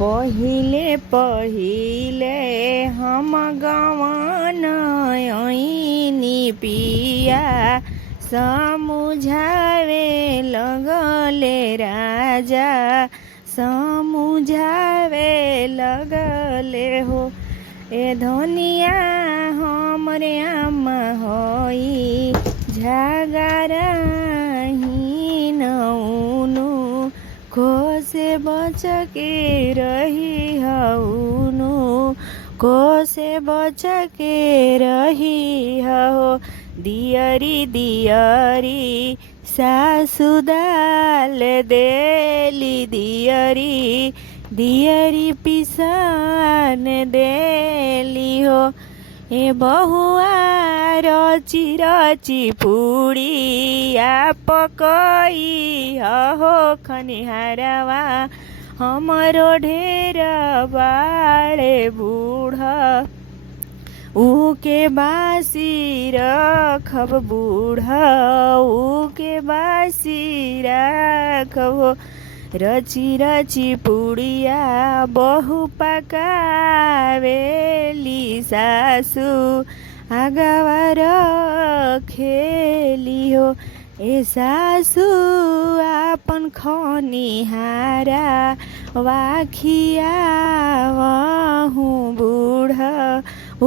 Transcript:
पहिले पहिले हम गवन ऐनी पिया समुझावे लगले राजा समुझावे लगले हो। ए धनिया हमरे आमा होई झगड़ाहीन उनु कोसे बच के रही हउनु कोसे बच के रही हो। दियरी दियरी सासु दाल देली दियरी दियरी पिसान देली हो। ए बहुआ रची रची पुड़िया पकई हो खनिहारवा हमरो ढेर बाड़े बूढ़ा ऊके बासी रखब बूढ़ा ऊके बासी रखब। रची रची पुड़िया बहु पकावेली सासु आगवा रखेली हो। ए सासु आपन खनिहारा वाखिया वहु बूढ़ा